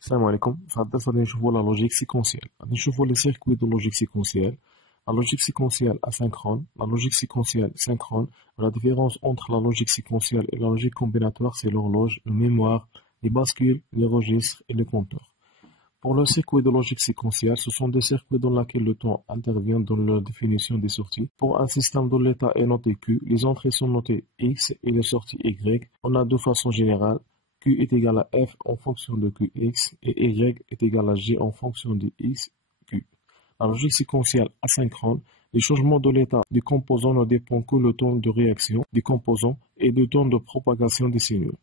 السلام عليكم. في هذا الدرس غادي نشوفوا لا لوجيك سيكونسيال. غادي نشوفوا لي سيركوي دو لوجيك سيكونسيال. La logique séquentielle asynchrone, la logique séquentielle synchrone. La différence entre la logique séquentielle et la logique combinatoire, c'est l'horloge, le mémoire, les bascules, les registres et les compteurs. Pour le circuit de logique séquentielle, ce sont des circuits dans lesquels le temps intervient dans la définition des sorties. Pour un système dont l'état est noté Q, les entrées sont notées X et les sorties Y. On a de façon générale Q est égal à F en fonction de Qx et Y est égal à G en fonction de X, Q. La logique séquentielle asynchrone, les changements de l'état des composants ne dépendent que du temps de réaction des composants et du temps de propagation des signaux.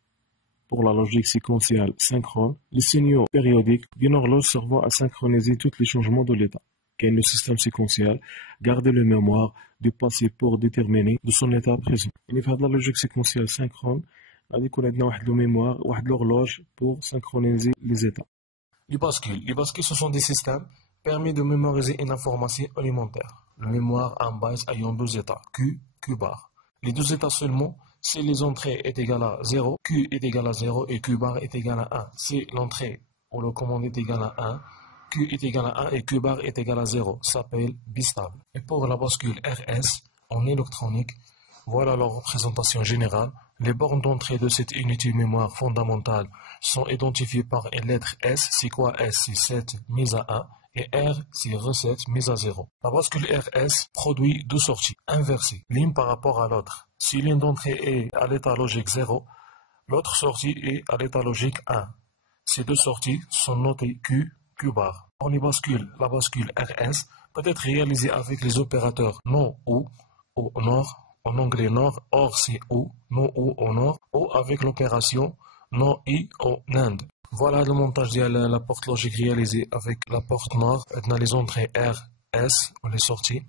Pour la logique séquentielle synchrone, les signaux périodiques d'une horloge servent à synchroniser tous les changements de l'état. Car le système séquentiel garde la mémoire du passé pour déterminer de son état présent. Il y a la logique séquentielle synchrone, غادي يكون عندنا واحد لو ميموار واحد l'horloge pour synchroniser les états. Les bascules, ce sont des systèmes permis de mémoriser une information alimentaire. Le mémoire en base ayant deux états, Q, Q bar. Les deux états seulement, si les entrées est égale à 0, Q est égal à 0 et Q bar est égal à 1. Si l'entrée ou le commande est égal à 1, Q est égal à 1 et Q bar est égal à 0, s'appelle bistable. Et pour la bascule RS, en électronique, voilà la représentation générale. Les bornes d'entrée de cette unité mémoire fondamentale sont identifiées par une lettre S. C'est quoi S? C'est 7 mise à 1. Et R, c'est recette mise à 0. La bascule RS produit deux sorties inversées, l'une par rapport à l'autre. Si l'une d'entrée est à l'état logique 0, l'autre sortie est à l'état logique 1. Ces deux sorties sont notées Q, Q bar. On y bascule, la bascule RS peut être réalisée avec les opérateurs non ou nord. En anglais nord, or c'est ou, non ou au nord, ou avec l'opération non i au Inde. Voilà le montage de la porte logique réalisée avec la porte nord. On a les entrées R, S, ou les sorties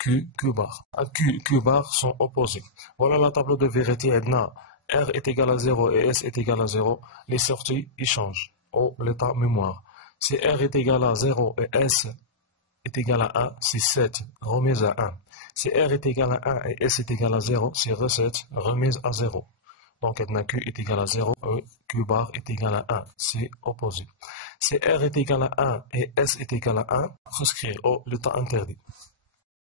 Q, Q bar. Q, Q bar sont opposés. Voilà la tableau de vérité. R est égal à 0 et S est égal à 0. Les sorties, ils changent au l'état mémoire. Si R est égal à 0 et S est égal à 1, c'est 7, remise à 1. Si R est égal à 1 et S est égal à 0, c'est recette, remise à 0. Donc, Q est égal à 0 et Q bar est égal à 1. C'est opposé. Si R est égal à 1 et S est égal à 1, proscrire au l'état interdit.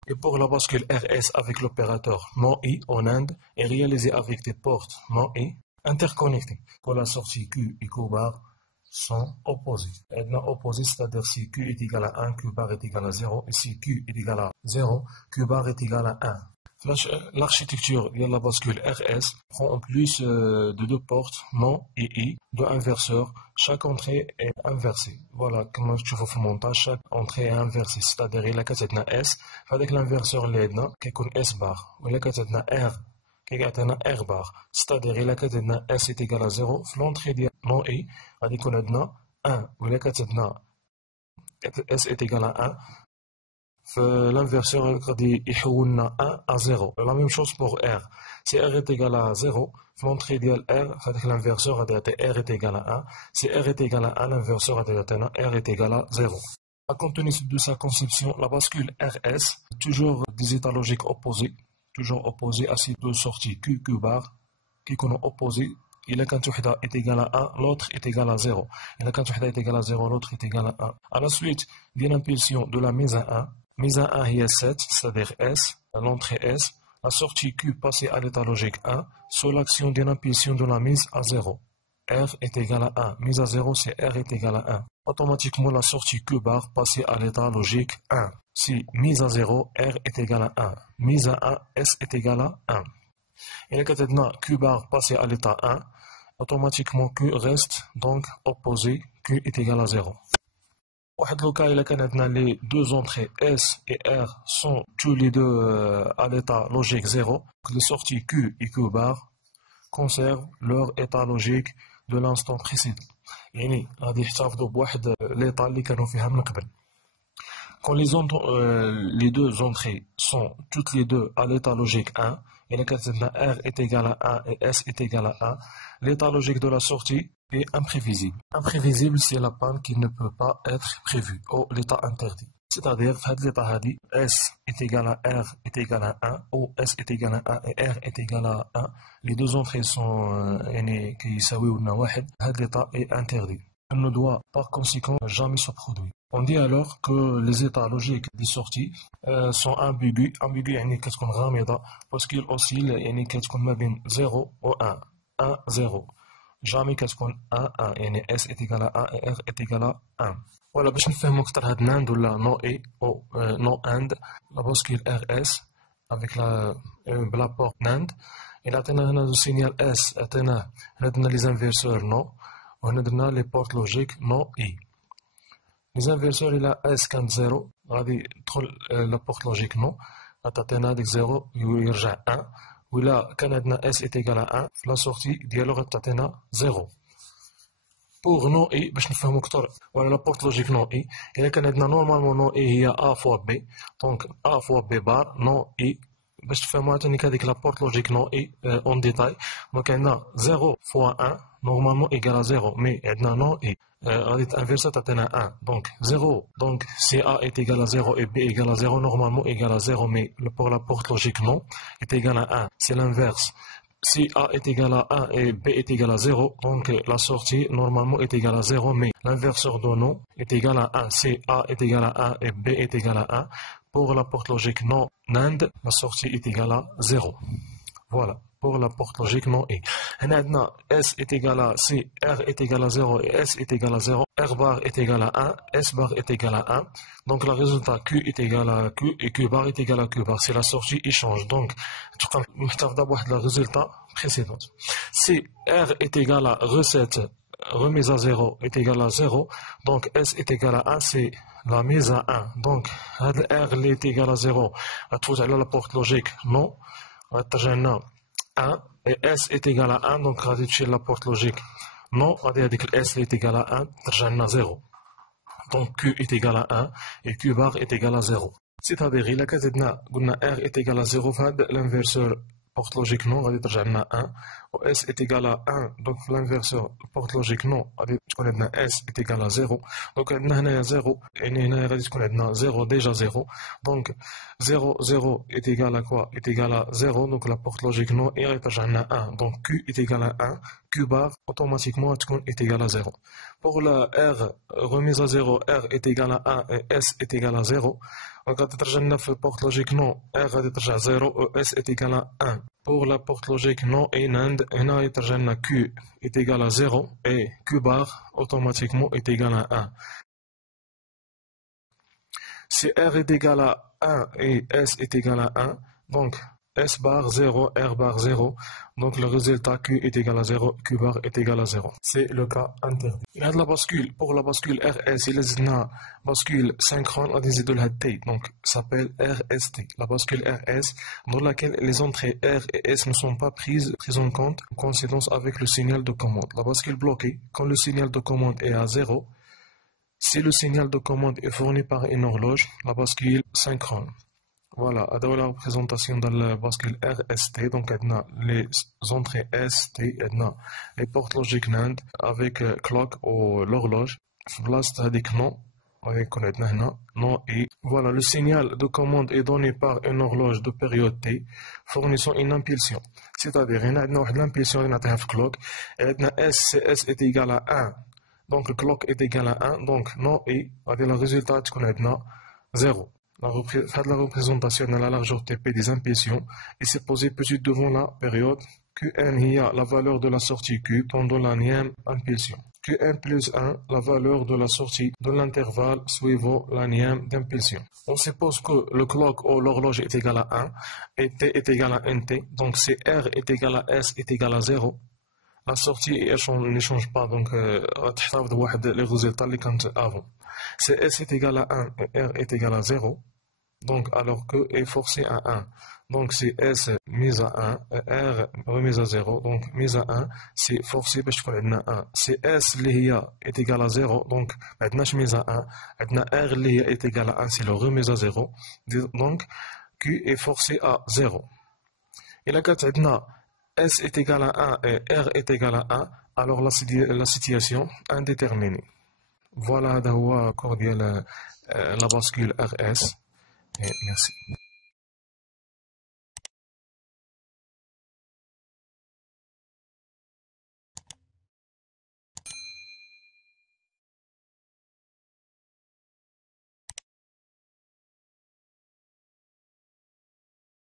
Et pour la bascule RS avec l'opérateur non-I en Inde est réalisée avec des portes non-I interconnectées. Pour la sortie Q et Q bar sont opposés. Opposés, c'est-à-dire si Q est égal à 1, Q bar est égal à 0, et si Q est égal à 0, Q bar est égal à 1. L'architecture de la bascule RS prend en plus de deux portes, non et I, deux inverseurs. Chaque entrée est inversée. Voilà, comme tu vois le montage, chaque entrée est inversée. C'est-à-dire, il y a S, avec l'inverseur l'aide, qui est S bar, ou il y a R, qui est R bar. C'est-à-dire, il y a S est égal à 0, l'entrée de non et غادي يكون عندنا 1 ولا كتعندنا S est égal à 1 فالانفيرسور غادي يحولنا 1 à 0. La même chose pour R. Si R est égal à 0, l'entrée ديال R فهاداك الانفيرسور غادي يعطي R est égal à 1. Si R est égal à 1, l'inverseur غادي يعطينا R est égal à 0. À compte tenu de sa conception, la bascule RS toujours des états logiques opposés, toujours opposés à ces deux sorties Q, Q bar qui sont opposés. Il a quand وحدة est égal à 1, l'autre est égal à 0. Il a quand وحدة est égal à 0, l'autre est égal à 1. À la suite d'une impulsion de la mise à 1, mise à 1 il y a 7, c'est-à-dire S, l'entrée S, la sortie Q passée à l'état logique 1, sous l'action d'une impulsion de la mise à 0. R est égal à 1. Mise à 0, c'est R est égal à 1. Automatiquement, la sortie Q bar passée à l'état logique 1. Si mise à 0, R est égal à 1. Mise à 1, S est égal à 1. Et là, quand Q bar passé à l'état 1, automatiquement Q reste donc opposé, Q est égal à 0. Les deux entrées S et R sont tous les deux à l'état logique 0. Les sorties Q et Q bar conservent leur état logique de l'instant précédent. يعني غادي يحتفظوا بواحد l'état اللي كانوا فيها من قبل. Quand les deux entrées sont toutes les deux à l'état logique 1, et R est égal à 1 et S est égal à 1, l'état logique de la sortie est imprévisible. Imprévisible, c'est la panne qui ne peut pas être prévue, ou l'état interdit. C'est-à-dire, S est égal à R est égal à 1, ou S est égal à 1 et R est égal à 1. Les deux entrées sont qui l'état est interdit. elle ne doit par conséquent jamais se produire. On dit alors que les états logiques des sorties sont ambigus. Ambigu يعني كتكون غامضة parce qu'il oscille يعني كتكون ما بين 0 و 1 1 0 jamais كتكون 1 1 يعني S est égal à 1 et R est égal à 1. Voilà باش نفهموا أكثر هاد NAND ولا no et ou no and la bascule RS avec la porte NAND. Il a le signal S, il a les inverseurs non, on a les portes logiques non et. Les inverseurs, il a S quand 0, la porte logique non, il a 0, il y a 1, ou là, quand S est égal à 1, la sortie, dialogue il y a 0. Pour non et, je ne fais pas voilà la porte logique non et, il y a normalement non et il y a A fois B, donc A fois B bar, non et. باش تفهموا عاوتاني هذيك لابورت لوجيك نو اي اون ديتاي دونك عندنا 0 فوا 1 نورمالمون ايكال 0 مي عندنا نو اي غادي تانفيرسا تعطينا 1 دونك 0 دونك سي A est égal à 0 et B égale à 0 normalement égal à 0 mais pour la porte logique non est égal à 1 c'est l'inverse. Si A est égal à 1 et B est égal à 0, donc la sortie normalement est égale à 0, mais l'inverseur de non est égal à 1. Si A est égal à 1 et B est égal à 1, pour la porte logique non NAND, la sortie est égale à 0. Voilà, pour la porte logique non et. Maintenant, S est égal à, si R est égal à 0 et S est égal à 0, R bar est égal à 1, S bar est égal à 1. Donc le résultat Q est égal à Q et Q bar est égal à Q bar. Si la sortie il change. Donc, tu peux d'abord le résultat précédent. Si R est égal à recette remise à 0 est égal à 0, donc S est égal à 1, c'est la mise à 1. Donc, R est égal à 0, à tout à la porte logique non, à 1, et S est égal à 1, donc à la porte logique non, à S est égal à 1, à 0. Donc Q est égal à 1 et Q bar est égal à 0. C'est-à-dire, il a R est égal à 0, l'inverseur porte logique non, غادي ترجع لنا 1 و S est égal à 1 donc l'inverseur porte logique non غادي تكون عندنا S est égal à 0 donc عندنا هنايا 0 يعني هنايا غادي تكون عندنا 0 déjà 0 donc 0 0 est égal à quoi est égal à 0 donc la porte logique non et غادي ترجع لنا 1 donc Q est égal à 1 Q bar automatiquement est égal à 0. Pour la R remise à 0 R est égal à 1 et S est égal à 0 donc غادي ترجع لنا في porte logique non R غادي ترجع 0 و S est égal à 1. Pour la porte logique non et NAND, Q est égal à 0 et Q bar automatiquement est égal à 1. Si R est égal à 1 et S est égal à 1, donc S bar 0, R bar 0, donc le résultat Q est égal à 0, Q bar est égal à 0. C'est le cas interdit. Il y a de la bascule. Pour la bascule RS, il y a une bascule synchrone à des idoles T, donc s'appelle RST. La bascule RS, dans laquelle les entrées R et S ne sont pas prises en compte en coïncidence avec le signal de commande. La bascule bloquée, quand le signal de commande est à 0, si le signal de commande est fourni par une horloge, la bascule synchrone. Voilà, dans la représentation de la bascule RST, donc on a les entrées ST, on a les portes logiques NAND avec clock ou l'horloge. Voilà, c'est-à-dire non, avec non et voilà, le signal de commande est donné par une horloge de période T fournissant une impulsion. C'est-à-dire, on a une impulsion, on a un clock, et on a S est égal à 1. Donc le clock est égal à 1, donc non et, avec le résultat qu'on a 0. La représentation de la largeur TP des impulsions et c'est posé petit devant la période Qn, il y a la valeur de la sortie Q pendant la nième impulsion. Qn plus 1, la valeur de la sortie de l'intervalle suivant la nième d'impulsion. On suppose que le clock ou l'horloge est égal à 1 et T est égal à NT, donc si R est égal à S est égal à 0, la sortie ne change pas, donc les résultats les quand avant. Si S est égal à 1 et R est égal à 0, donc alors que est forcé à 1. Donc c'est S mise à 1 et R remise à 0, donc mise à 1, c'est forcé parce qu'on a 1. Si S est égal à 0, donc maintenant je mise à 1, maintenant R est égal à 1, c'est le remise à 0, donc Q est forcé à 0. Et là quand S est égal à 1 et R est égal à 1, alors la situation indéterminée. Voilà, cordial la bascule RS. Et merci.